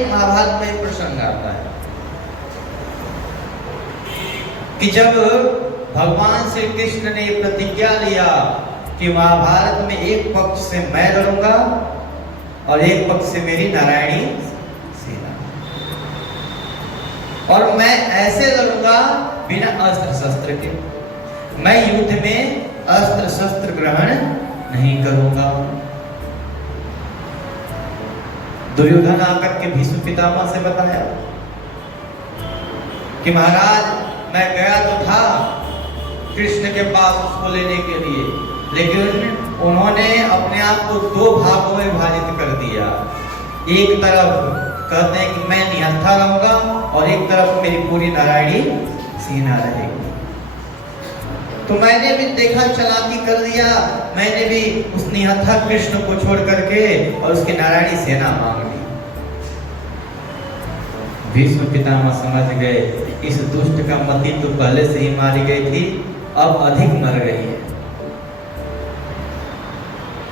महाभारत में एक प्रसंग आता है कि जब भगवान श्री कृष्ण ने प्रतिज्ञा लिया कि महाभारत में एक पक्ष से मैं लड़ूंगा और एक पक्ष से मेरी नारायणी सेना, और मैं ऐसे लड़ूंगा बिना अस्त्र शस्त्र के, मैं युद्ध में अस्त्र शस्त्र ग्रहण नहीं करूंगा। दुर्योधन आकर के भीष्म पितामह से बताया कि महाराज मैं गया तो था कृष्ण के पास उसको लेने के लिए, लेकिन उन्होंने अपने आप को दो भागों में विभाजित कर दिया। एक तरफ कहते हैं कि मैं निहत्था रहूंगा और एक तरफ मेरी पूरी नारायणी सेना रहेगी। तो मैंने भी देखा, चालाकी कर दिया, मैंने भी उस निहत्था कृष्ण को छोड़ करके और उसकी नारायणी सेना मांग ली। भीष्म पितामह समझ गए इस दुष्ट का मति तो पहले से ही मारी गई थी, अब अधिक मर गई है।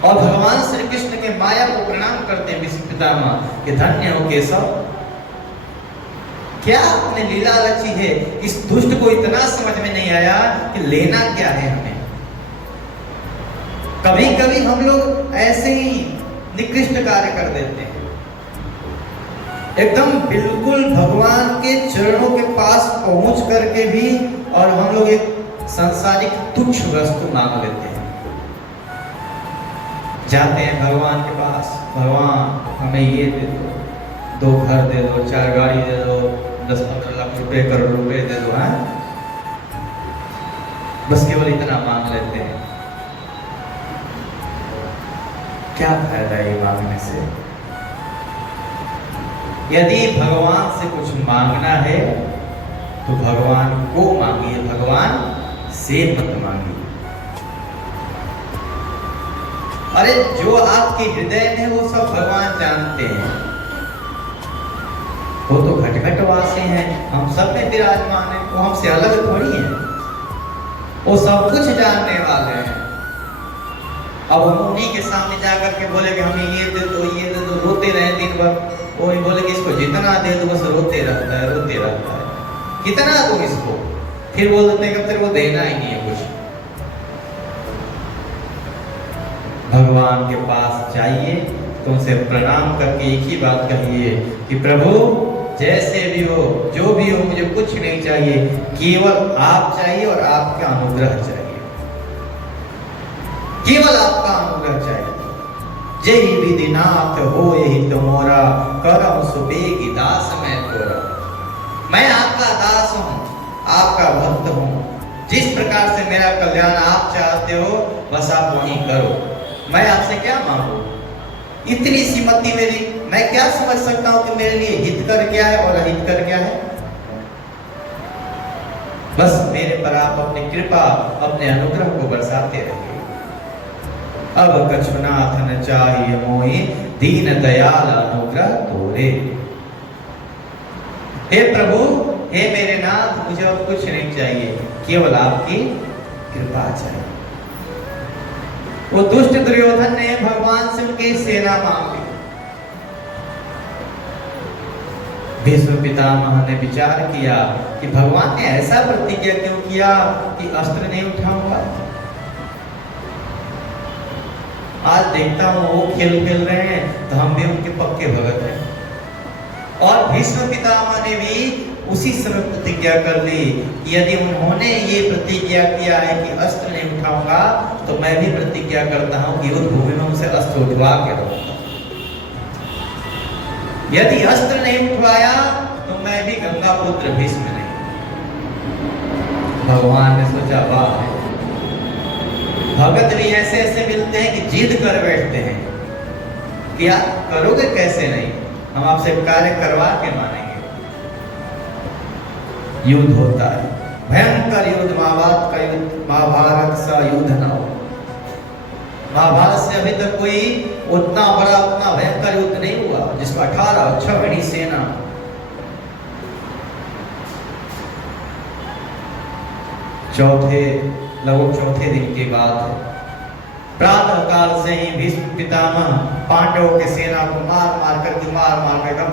और भगवान श्री कृष्ण के माया को प्रणाम करते हैं भीष्म पितामह कि धन्य हो केशव, क्या आपने लीला रची है। इस दुष्ट को इतना समझ में नहीं आया कि लेना क्या है हमें। कभी कभी हम लोग ऐसे ही निकृष्ट कार्य कर देते हैं, एकदम बिल्कुल भगवान के चरणों के पास पहुंच करके भी, और हम लोग एक सांसारिक तुच्छ वस्तु मांग लेते हैं। जाते हैं भगवान के पास, भगवान हमें ये दे दो, 2 घर दे दो, 4 गाड़ी दे दो, 10-15 लाख रुपए, करोड़ रुपए दे दो। हाँ, बस केवल इतना मांग लेते हैं। क्या फायदा ये मांगने से। यदि भगवान से कुछ मांगना है तो भगवान को मांगिए, भगवान से मत मांगिए। अरे जो आपके हृदय में वो सब भगवान जानते हैं, वो तो घट घट वासी हैं, हम सब में विराजमान हैं, वो हमसे अलग थोड़ी हैं, वो सब कुछ जानने वाले हैं। अब हम उन्हीं के सामने जाकर के बोले कि हमें ये दे दो, ये दे दो, रोते रहे दिन भर। वो ही बोले कि इसको जितना दे दो बस रोते रहता है, रोते रहता है, कितना दो इसको। फिर बोल देते हैं कि तेरे को देना ही नहीं है कुछ। भगवान के पास जाइए तो उनसे प्रणाम करके एक ही बात कहिए कि प्रभु जैसे भी हो, जो भी हो, मुझे कुछ नहीं चाहिए, केवल आप चाहिए और आपका अनुग्रह चाहिए, केवल आपका अनुग्रह चाहिए। जय विधिनाथ हो यही तुम्हारा, करम सुबेगी दास मैं तोरा। मैं आपका दास हूँ, आपका भक्त हूँ, जिस प्रकार से मेरा कल्याण आप चाहते हो बस आप वही करो। मैं आपसे क्या मांगू, इतनी सी मति मेरी, मैं क्या समझ सकता हूं कि मेरे लिए हितकर क्या है और अहितकर क्या है। बस मेरे पर आप अपनी कृपा, अपने अनुग्रह को बरसाते रहिए। अब कछुनाथ न चाहिए मोहि, दीन दयाल अनुग्रह तोरे। हे प्रभु, हे मेरे नाथ, मुझे और कुछ नहीं चाहिए, केवल आपकी कृपा चाहिए। वो दुष्ट दुर्योधन ने भगवान से उनकी सेना मांगी। भीष्म पितामह ने विचार किया कि भगवान ने ऐसा प्रतिज्ञा क्यों किया कि अस्त्र नहीं उठाऊंगा। आज देखता हूं वो खेल खेल रहे हैं तो हम भी उनके पक्के भगत हैं। और भीष्म पितामह ने भी उसी समय प्रतिज्ञा कर ली कि यदि उन्होंने ये प्रतिज्ञा किया है कि अस्त्र नहीं उठाऊंगा तो मैं भी प्रतिज्ञा करता हूं कि युद्ध भूमि में उनसे अस्त्र उठवा के रहूंगा। यदि अस्त्र नहीं उठवाया तो मैं भी गंगा पुत्र भीष्म नहीं। भगवान ने सोचा वाह, भगत भी ऐसे ऐसे मिलते हैं कि जिद कर बैठते हैं कि आप करोगे कैसे नहीं, हम आपसे कार्य करवा के मानेंगे। युद्ध होता है, भयंकर युद्ध, महाभारत का युद्ध, महाभारत सा युद्ध न हो। महाभारत से अभी तक कोई उतना बड़ा, उतना भयंकर युद्ध नहीं हुआ जिसका 18 बड़ी सेना। लगभग चौथे दिन के बाद प्रातः काल से ही भीष्म पितामह पांडवों की सेना को मार मार कर एकदम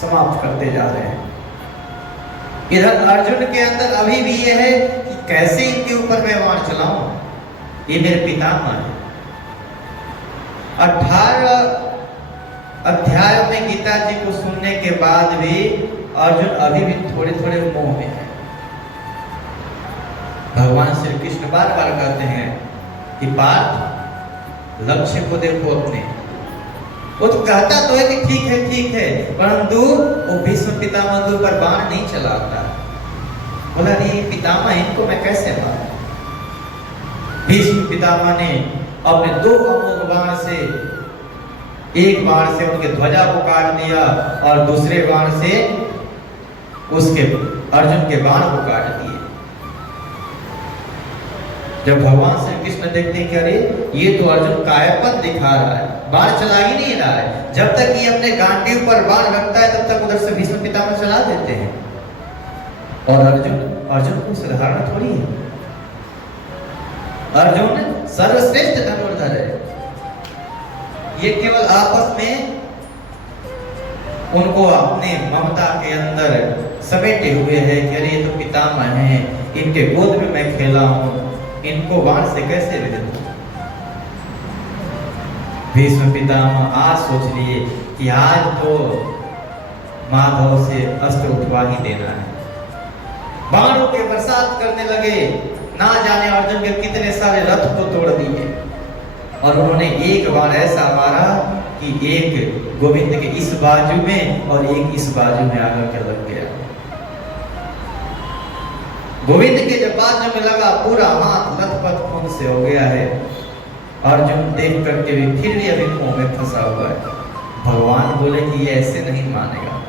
समाप्त करते जा रहे हैं। इधर अर्जुन के अंदर अभी भी यह है कि कैसे इनके ऊपर मैं वार चलाऊं, ये मेरे पितामह है। 18 अध्यायों में गीता जी को सुनने के बाद भी अर्जुन अभी भी थोड़े थोड़े मोह में है। भगवान श्री कृष्ण बार बार कहते हैं कि पार्थ लक्ष्य को देखो अपने। वो तो कहता तो है कि ठीक है, परंतु वो भीष्म पितामह के ऊपर बाण नहीं चलाता। बोला नहीं पितामह इनको मैं कैसे मारूं। भीष्म पितामह ने अपने 2 अमोघ बाण से, एक बाण से उनके ध्वजा को काट दिया और दूसरे बाण से उसके अर्जुन के बाण को काट दिए। जब भगवान श्री कृष्ण देखते हैं कि अरे ये तो अर्जुन कायरपन दिखा रहा है, बाण चला ही नहीं रहा है। जब तक ये अपने गांडीव पर बाण रखता है तब तक उधर से भीष्म पितामह चला देते हैं। और अर्जुन को साधारण थोड़ी है, अर्जुन सर्वश्रेष्ठ धनुर्धर है। ये केवल आपस में उनको अपने ममता के अंदर समेटे हुए है कि अरे ये तो पितामह हैं, इनके गोद में मैं खेला हूं, इनको बाण से कैसे ले दूं। भीष्म पितामह आज सोच लिए कि आज तो माधव से अस्त्र उठवा ही देना है। बाणों के बरसात करने लगे, ना जाने अर्जुन के कितने सारे रथ को तोड़ दिए। और उन्होंने एक बार ऐसा मारा कि एक गोविंद के इस बाजू में और एक इस बाजू में आकर के लग गया। गोविंद के जब बाजू में लगा पूरा हाथ लथपथ खून से हो गया है। अर्जुन देख करके भी फिर भी अभी मुंह में फंसा हुआ है। भगवान बोले कि ये ऐसे नहीं मानेगा।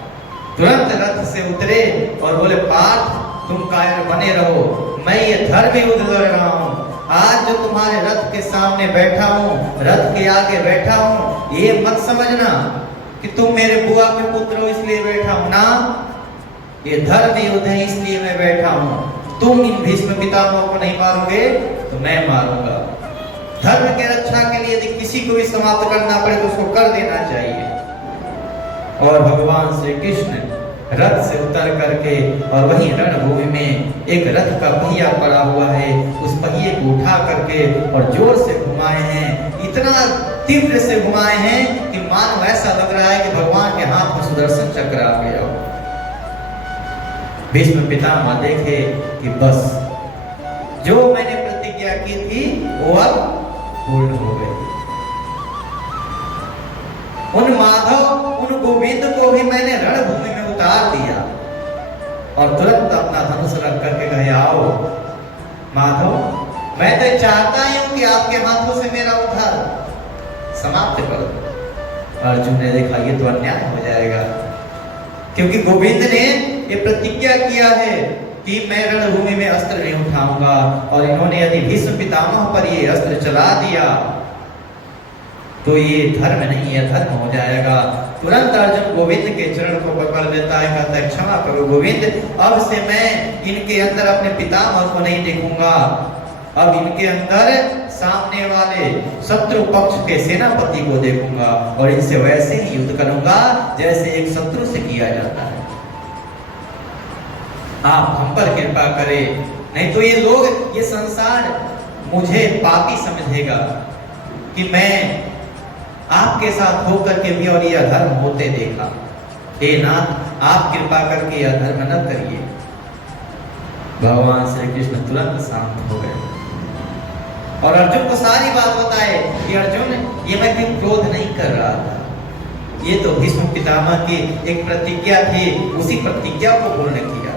तुरंत रथ से उतरे और बोले पार्थ तुम कायर बने रहो, मैं ये धर्म युद्ध लड़ रहा हूँ। आज जो तुम्हारे रथ के सामने बैठा हूँ, रथ के आगे बैठा हूँ, ये मत समझना कि तुम मेरे बुआ के पुत्र हो इसलिए बैठा हूँ ना। ये धर्म युद्ध है इसलिए मैं बैठा हूँ। तुम इन भीष्म पितामह को नहीं मारोगे तो मैं मारूंगा। धर्म के रक्षा के लिए यदि किसी को भी समाप्त करना पड़े तो उसको कर देना चाहिए। और भगवान श्री कृष्ण रथ से उतर करके और वहीं रणभूमि में एक रथ का पहिया पड़ा हुआ है, उस पहिए को उठा करके और जोर से घुमाए हैं। इतना तीव्र से घुमाए हैं कि मानो ऐसा लग रहा है कि भगवान के हाथ में सुदर्शन चक्र आ गया हो। भीष्म पितामह देखे कि बस जो मैंने प्रतिज्ञा की थी वो अब पूर्ण हो गई। उन माधव उन गोविंद को भी मैंने रणभूमि में उतार दिया और तुरंत अपना धनुष रख करके कहे आओ माधव, मैं तो चाहता ही हूं कि आपके हाथों से मेरा उद्धार समाप्त कर दो। अर्जुन ने देखा ये तो अन्याय हो जाएगा, क्योंकि गोविंद ने ये प्रतिज्ञा किया है कि मैं रणभूमि में अस्त्र नहीं उठाऊंगा। और इन्होंने यदि भीष्म पितामह पर ये अस्त्र चला दिया तो ये धर्म नहीं है, धर्म हो जाएगा। तुरंत अर्जुन गोविंद के चरण को पकड़ लेता है, कहता है क्षमा करो गोविंद, अब से मैं इनके अंदर अपने पितामह को नहीं देखूंगा। अब इनके अंदर सामने वाले शत्रु पक्ष के सेनापति को देखूंगा और इनसे वैसे ही युद्ध करूंगा जैसे एक शत्रु से किया जाता है। आप हम पर कृपा करें, नहीं तो ये लोग, ये संसार मुझे पापी समझेगा कि मैं आपके साथ होकर के भी और यह अधर्म होते देखा। हे नाथ, आप कृपा करके यह अधर्म न करिए। भगवान श्री कृष्ण तुरंत शांत हो गए और अर्जुन को सारी बात बताए कि अर्जुन ये मैं भी क्रोध नहीं कर रहा था, ये तो भीष्म पितामह की एक प्रतिज्ञा थी, उसी प्रतिज्ञा को पूर्ण किया।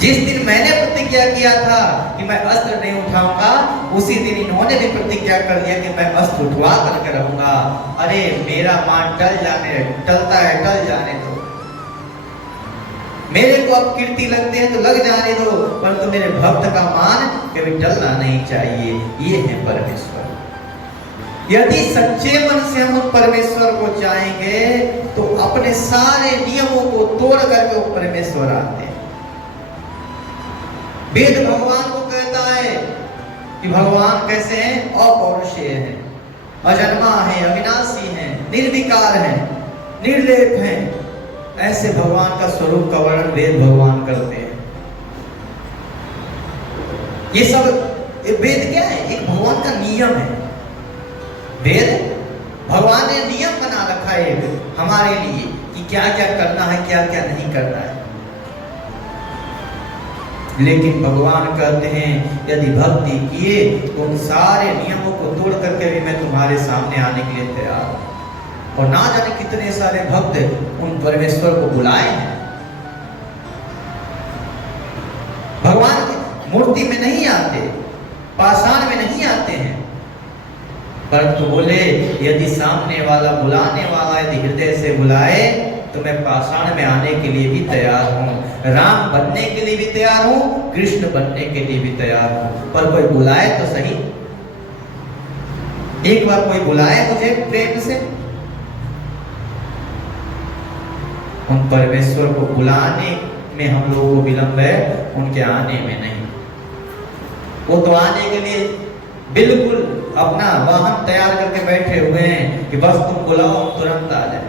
जिस दिन मैंने प्रतिज्ञा किया था कि मैं अस्त्र नहीं उठाऊंगा, उसी दिन इन्होंने भी प्रतिज्ञा कर दिया कि मैं अस्त्र उठवा करके रहूंगा। अरे मेरा मान टलता है टल जाने दो, मेरे को अब कीर्ति लगते हैं तो लग जाने दो, परंतु मेरे भक्त का मान कभी टलना नहीं चाहिए। ये है परमेश्वर। यदि सच्चे मन से हम उस परमेश्वर को चाहेंगे तो अपने सारे नियमों को तोड़ करके वो परमेश्वर आते हैं। वेद भगवान को कहता है कि भगवान कैसे हैं? अपौरुषेय हैं, अजन्मा है, अविनाशी हैं, निर्विकार हैं, निर्लेप हैं, ऐसे भगवान का स्वरूप का वर्णन वेद भगवान करते हैं। ये वेद क्या है? एक भगवान का नियम है। वेद भगवान ने नियम बना रखा है हमारे लिए कि क्या क्या करना है, क्या क्या नहीं करना है। लेकिन भगवान कहते हैं यदि भक्ति किए तो उन सारे नियमों को तोड़ करके भी मैं तुम्हारे सामने आने के लिए तैयार हूं। और ना जाने कितने सारे भक्त उन परमेश्वर को बुलाए हैं। भगवान की मूर्ति में नहीं आते, पाषाण में नहीं आते हैं, परंतु बोले यदि सामने वाला बुलाने वाला यदि हृदय से बुलाए तो मैं पाषाण में आने के लिए भी तैयार हूँ, राम बनने के लिए भी तैयार हूँ, कृष्ण बनने के लिए भी तैयार हूँ। पर कोई बुलाए तो सही, एक बार कोई बुलाए मुझे प्रेम से। उन परमेश्वर को बुलाने में हम लोगों को विलंब है, उनके आने में नहीं। वो तो आने के लिए बिल्कुल अपना वाहन तैयार करके बैठे हुए हैं कि बस तुम बुलाओ तुरंत आ जाए।